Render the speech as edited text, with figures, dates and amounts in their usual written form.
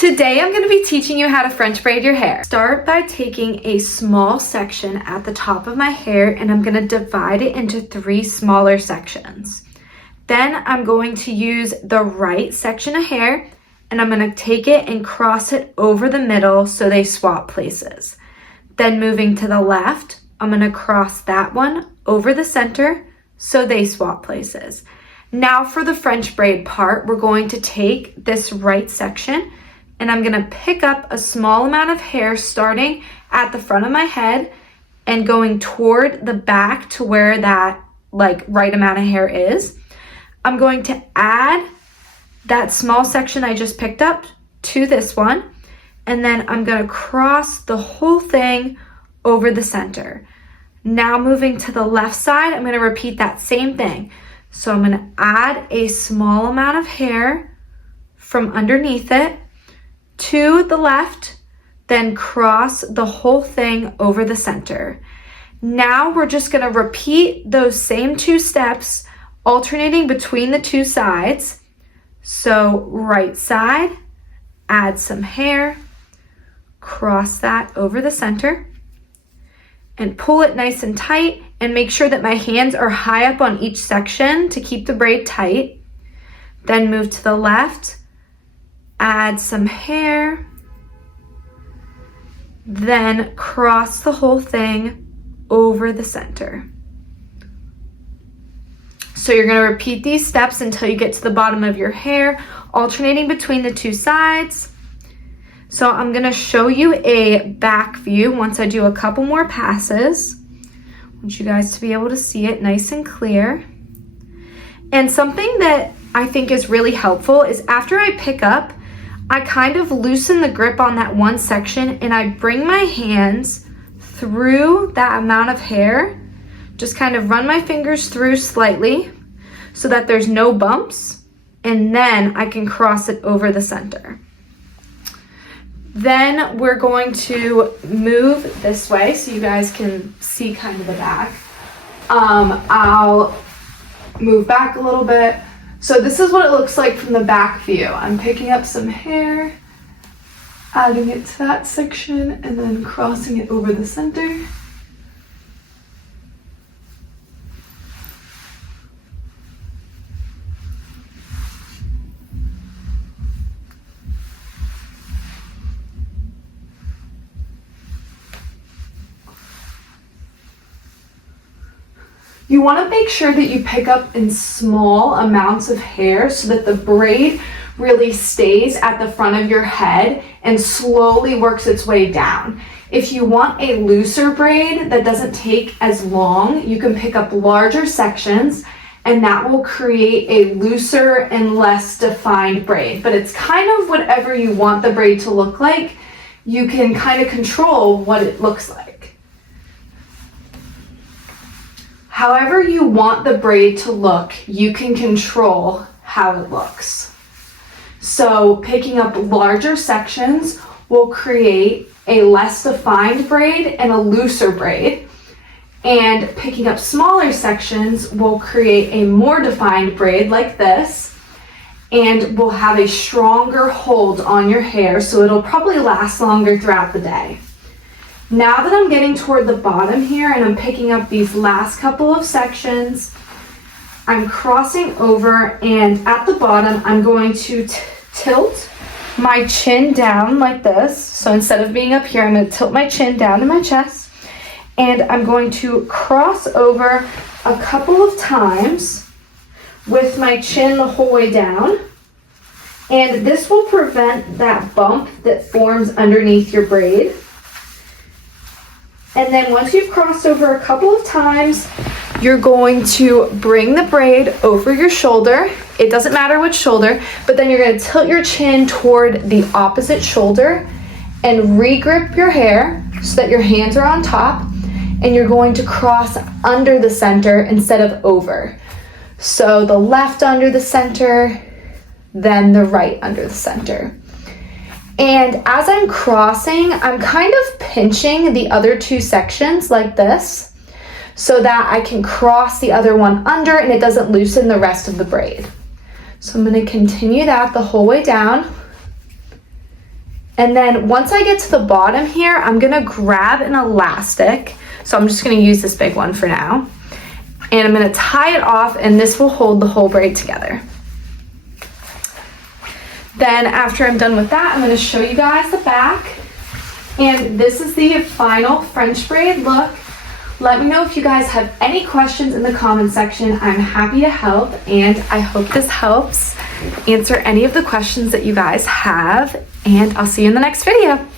Today I'm going to be teaching you how to French braid your hair. Start by taking a small section at the top of my hair and I'm going to divide it into 3 smaller sections. Then I'm going to use the right section of hair and I'm going to take it and cross it over the middle so they swap places. Then moving to the left, I'm going to cross that one over the center so they swap places. Now for the French braid part, we're going to take this right section and I'm gonna pick up a small amount of hair starting at the front of my head and going toward the back to where that right amount of hair is. I'm going to add that small section I just picked up to this one, and then I'm gonna cross the whole thing over the center. Now moving to the left side, I'm gonna repeat that same thing. So I'm gonna add a small amount of hair from underneath it to the left, then cross the whole thing over the center. Now we're just going to repeat those same 2 steps, alternating between the 2 sides. So right side, add some hair, cross that over the center, and pull it nice and tight, and make sure that my hands are high up on each section to keep the braid tight. Then move to the left, add some hair, then cross the whole thing over the center. So you're going to repeat these steps until you get to the bottom of your hair, alternating between the 2 sides. So I'm going to show you a back view once I do a couple more passes. I want you guys to be able to see it nice and clear. And something that I think is really helpful is after I pick up, I kind of loosen the grip on that one section and I bring my hands through that amount of hair, just kind of run my fingers through slightly so that there's no bumps, and then I can cross it over the center. Then we're going to move this way so you guys can see kind of the back. I'll move back a little bit. So this is what it looks like from the back view. I'm picking up some hair, adding it to that section, and then crossing it over the center. You want to make sure that you pick up in small amounts of hair so that the braid really stays at the front of your head and slowly works its way down. If you want a looser braid that doesn't take as long, you can pick up larger sections and that will create a looser and less defined braid. But it's kind of whatever you want the braid to look like. You can kind of control what it looks like. However you want the braid to look, you can control how it looks. So picking up larger sections will create a less defined braid and a looser braid. And picking up smaller sections will create a more defined braid like this, and will have a stronger hold on your hair, so it'll probably last longer throughout the day. Now that I'm getting toward the bottom here and I'm picking up these last couple of sections, I'm crossing over, and at the bottom I'm going to tilt my chin down like this. So instead of being up here, I'm going to tilt my chin down to my chest, and I'm going to cross over a couple of times with my chin the whole way down. And this will prevent that bump that forms underneath your braid. And then once you've crossed over a couple of times, you're going to bring the braid over your shoulder. It doesn't matter which shoulder, but then you're going to tilt your chin toward the opposite shoulder and re-grip your hair so that your hands are on top, and you're going to cross under the center instead of over. So the left under the center, then the right under the center. And as I'm crossing, I'm kind of pinching the other 2 sections like this so that I can cross the other one under and it doesn't loosen the rest of the braid. So I'm going to continue that the whole way down. And then once I get to the bottom here, I'm gonna grab an elastic. So I'm just gonna use this big one for now. And I'm gonna tie it off, and this will hold the whole braid together. Then after I'm done with that, I'm gonna show you guys the back. And this is the final French braid look. Let me know if you guys have any questions in the comment section. I'm happy to help, and I hope this helps answer any of the questions that you guys have, and I'll see you in the next video.